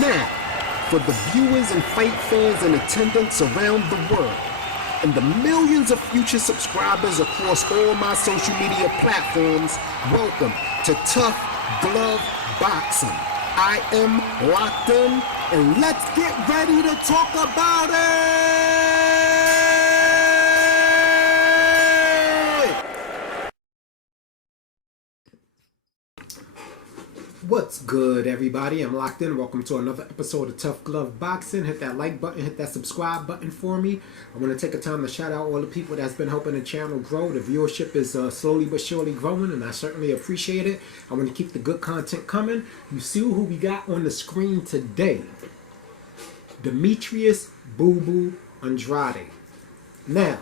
Now, for the viewers and fight fans in attendance around the world, and the millions of future subscribers across all my social media platforms, welcome to Tuff Love Boxing. I am locked in, and let's get ready to talk about it! What's good, everybody? I'm locked in. Welcome to another episode of Tuff Love Boxing. Hit that like button, hit that subscribe button for me. I want to take a time to shout out all the people that's been helping the channel grow. The viewership is slowly but surely growing, and I certainly appreciate it. I want to keep the good content coming. You see who we got on the screen today. Demetrius BooBoo Andrade. Now,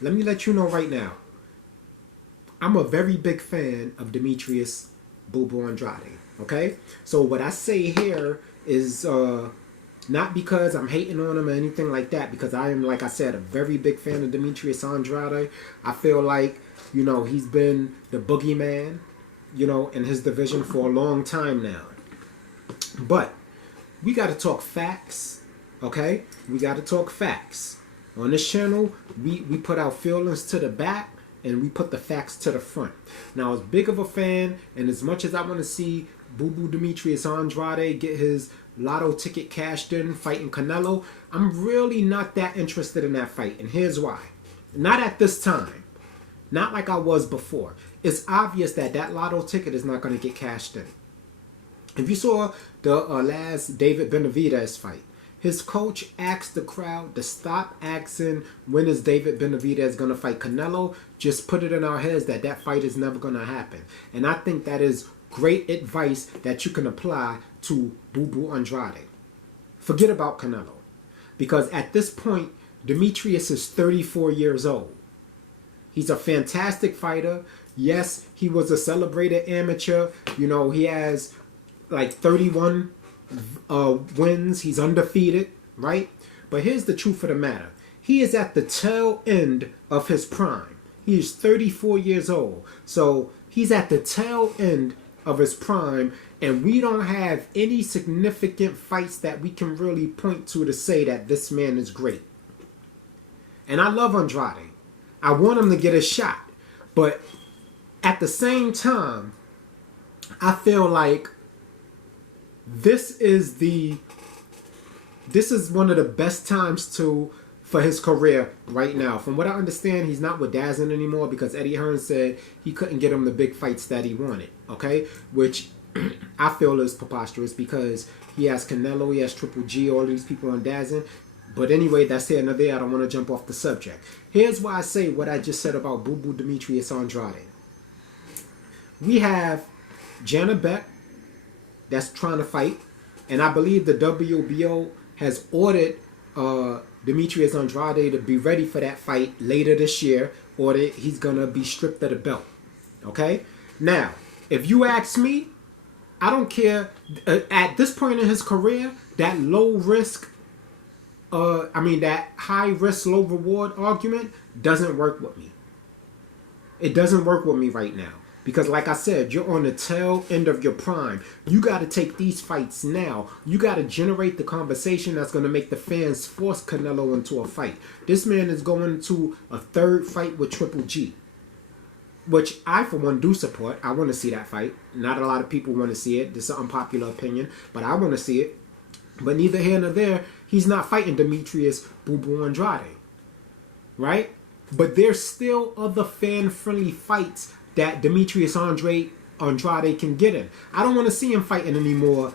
let me let you know right now, I'm a very big fan of Demetrius BooBoo Andrade. Okay, so what I say here is not because I'm hating on him or anything like that, because I am, like I said, a very big fan of Demetrius Andrade. I feel like, you know, he's been the boogeyman, you know, in his division for a long time now. But we got to talk facts, okay? We got to talk facts. On this channel, we put our feelings to the back, and we put the facts to the front. Now, as big of a fan, and as much as I want to see BooBoo Demetrius Andrade get his lotto ticket cashed in fighting Canelo, I'm really not that interested in that fight. And here's why. Not at this time. Not like I was before. It's obvious that that lotto ticket is not going to get cashed in. If you saw the last David Benavidez fight, his coach asked the crowd to stop asking when is David Benavidez going to fight Canelo. Just put it in our heads that that fight is never going to happen. And I think that is great advice that you can apply to BooBoo Andrade. Forget about Canelo. Because at this point, Demetrius is 34 years old. He's a fantastic fighter. Yes, he was a celebrated amateur. You know, he has like 31 wins. He's undefeated, right? But here's the truth of the matter. He is at the tail end of his prime. He is 34 years old. So he's at the tail end of his prime, and we don't have any significant fights that we can really point to say that this man is great. And I love Andrade. I want him to get a shot. But at the same time, I feel like this is one of the best times for his career right now. From what I understand, he's not with DAZN anymore because Eddie Hearn said he couldn't get him the big fights that he wanted. Okay, which I feel is preposterous because he has Canelo, he has Triple G, all these people on DAZN. But anyway, that's here and there. I don't want to jump off the subject. Here's why I say what I just said about BooBoo Demetrius Andrade. We have Jana Beck that's trying to fight, and I believe the WBO has ordered Demetrius Andrade to be ready for that fight later this year, or he's gonna be stripped of the belt. Okay, now if you ask me, I don't care at this point in his career, that low risk that high risk low reward argument doesn't work with me. It doesn't work with me right now. Because like I said, you're on the tail end of your prime. You got to take these fights now. You got to generate the conversation that's going to make the fans force Canelo into a fight. This man is going to a third fight with Triple G, which I, for one, do support. I want to see that fight. Not a lot of people want to see it. This is an unpopular opinion, but I want to see it. But neither here nor there, he's not fighting Demetrius BooBoo Andrade, right? But there's still other fan-friendly fights that Demetrius Andrade can get in. I don't want to see him fighting any more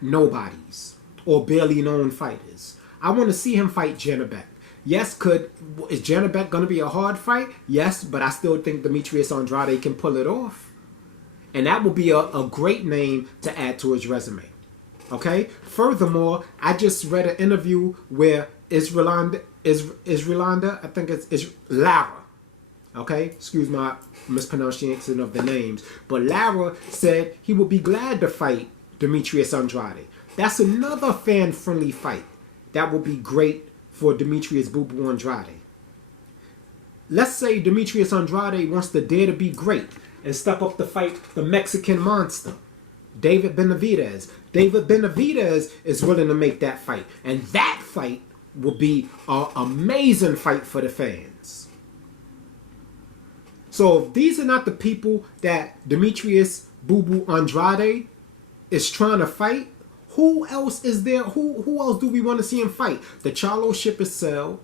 nobodies or barely known fighters. I want to see him fight Jana Beck. Yes, is Jana Beck going to be a hard fight? Yes, but I still think Demetrius Andrade can pull it off. And that will be a great name to add to his resume. Okay? Furthermore, I just read an interview where Lara, okay, excuse my mispronunciation of the names, but Lara said he would be glad to fight Demetrius Andrade. That's another fan-friendly fight that would be great for Demetrius BooBoo Andrade. Let's say Demetrius Andrade wants to dare to be great and step up to fight the Mexican monster, David Benavidez. David Benavidez is willing to make that fight. And that fight will be an amazing fight for the fans. So if these are not the people that Demetrius BooBoo Andrade is trying to fight, who else is there? Who else do we want to see him fight? The Charlo ship is sailed.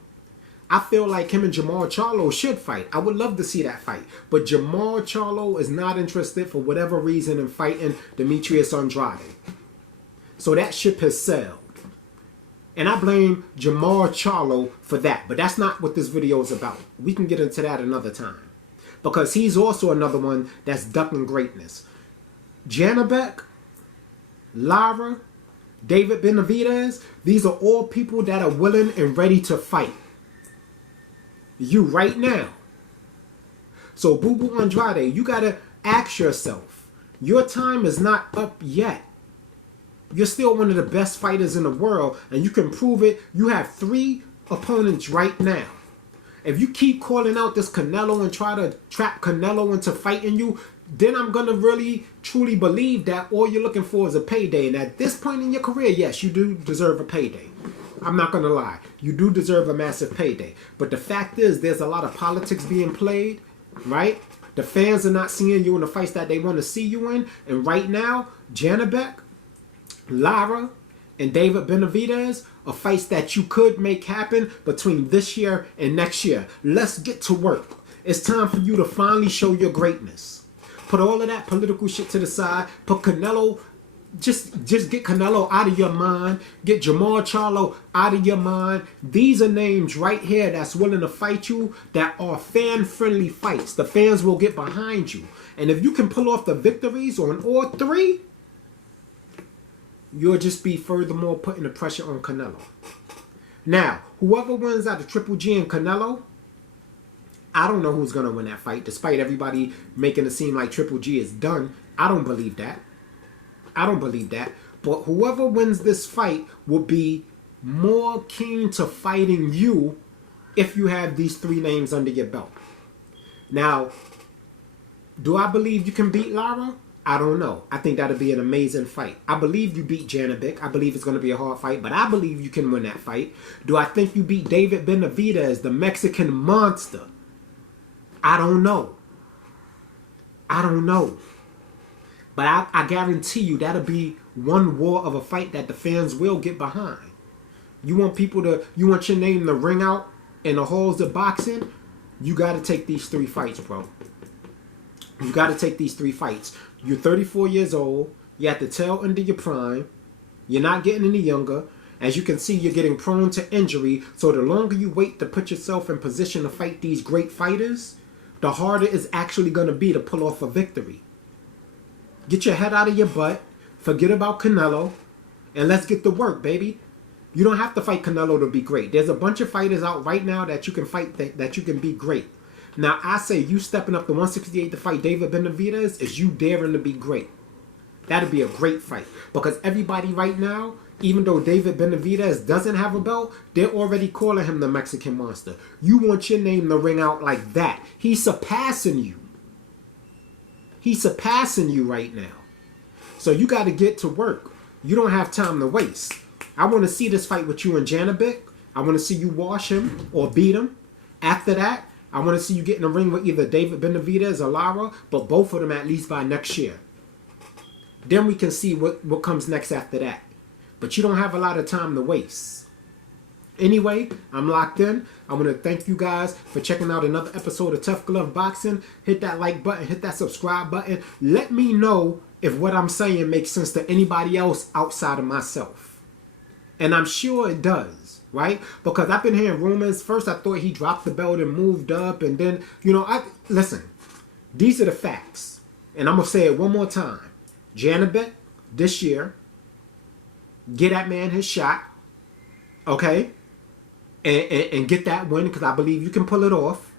I feel like him and Jamal Charlo should fight. I would love to see that fight. But Jamal Charlo is not interested for whatever reason in fighting Demetrius Andrade. So that ship has sailed. And I blame Jamal Charlo for that. But that's not what this video is about. We can get into that another time. Because he's also another one that's ducking greatness. Janabek, Lara, David Benavidez, these are all people that are willing and ready to fight you right now. So BooBoo Andrade, you got to ask yourself, your time is not up yet. You're still one of the best fighters in the world, and you can prove it. You have 3 opponents right now. If you keep calling out this Canelo and try to trap Canelo into fighting you, then I'm going to really, truly believe that all you're looking for is a payday. And at this point in your career, yes, you do deserve a payday. I'm not going to lie. You do deserve a massive payday. But the fact is, there's a lot of politics being played, right? The fans are not seeing you in the fights that they want to see you in. And right now, Janabek, Lara, and David Benavidez are fights that you could make happen between this year and next year. Let's get to work. It's time for you to finally show your greatness. Put all of that political shit to the side. Put Canelo, just get Canelo out of your mind. Get Jamal Charlo out of your mind. These are names right here that's willing to fight you, that are fan-friendly fights. The fans will get behind you. And if you can pull off the victories on all 3, you'll just be furthermore putting the pressure on Canelo. Now, whoever wins out of Triple G and Canelo, I don't know who's going to win that fight, despite everybody making it seem like Triple G is done. I don't believe that. I don't believe that. But whoever wins this fight will be more keen to fighting you if you have these 3 names under your belt. Now, do I believe you can beat Lara? I don't know. I think that'll be an amazing fight. I believe you beat Janabek. I believe it's going to be a hard fight, but I believe you can win that fight. Do I think you beat David Benavidez, the Mexican monster? I don't know. I don't know. But I guarantee you that'll be one war of a fight that the fans will get behind. You want your name to ring out in the halls of boxing? You got to take these 3 fights, bro. You got to take these 3 fights. You're 34 years old. You're at the tail end of your prime. You're not getting any younger. As you can see, you're getting prone to injury. So the longer you wait to put yourself in position to fight these great fighters, the harder it's actually going to be to pull off a victory. Get your head out of your butt. Forget about Canelo. And let's get to work, baby. You don't have to fight Canelo to be great. There's a bunch of fighters out right now that you can fight, that you can be great. Now, I say you stepping up to 168 to fight David Benavidez is you daring to be great. That'd be a great fight. Because everybody right now, even though David Benavidez doesn't have a belt, they're already calling him the Mexican monster. You want your name to ring out like that. He's surpassing you. He's surpassing you right now. So you got to get to work. You don't have time to waste. I want to see this fight with you and Janabek. I want to see you wash him or beat him. After that, I want to see you get in the ring with either David Benavidez or Lara, but both of them at least by next year. Then we can see what comes next after that. But you don't have a lot of time to waste. Anyway, I'm locked in. I want to thank you guys for checking out another episode of Tuff Love Boxing. Hit that like button. Hit that subscribe button. Let me know if what I'm saying makes sense to anybody else outside of myself. And I'm sure it does. Right? Because I've been hearing rumors. First, I thought he dropped the belt and moved up. And then, listen. These are the facts. And I'm going to say it one more time. Janabek, this year, get that man his shot. Okay? And get that win because I believe you can pull it off.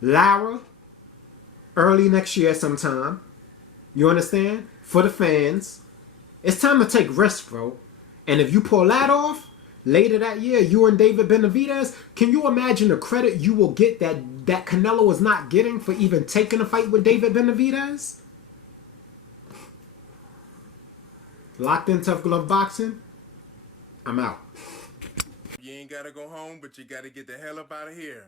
Lara, early next year sometime. You understand? For the fans. It's time to take risks, bro. And if you pull that off, later that year, you and David Benavidez, can you imagine the credit you will get that Canelo is not getting for even taking a fight with David Benavidez? Locked in Tough Glove Boxing. I'm out. You ain't gotta go home, but you gotta get the hell up out of here.